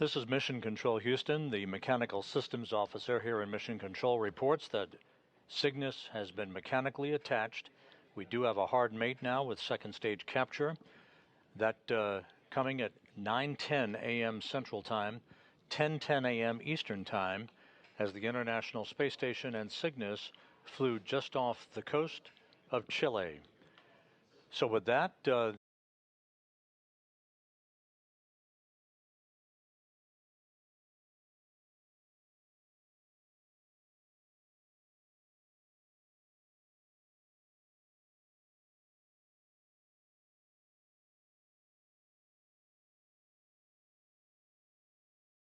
This is Mission Control Houston. The mechanical systems officer here in Mission Control reports that Cygnus has been mechanically attached. We do have a hard mate now with second stage capture. That coming at 9:10 a.m. Central Time, 10:10 a.m. Eastern Time, as the International Space Station and Cygnus flew just off the coast of Chile. So with that,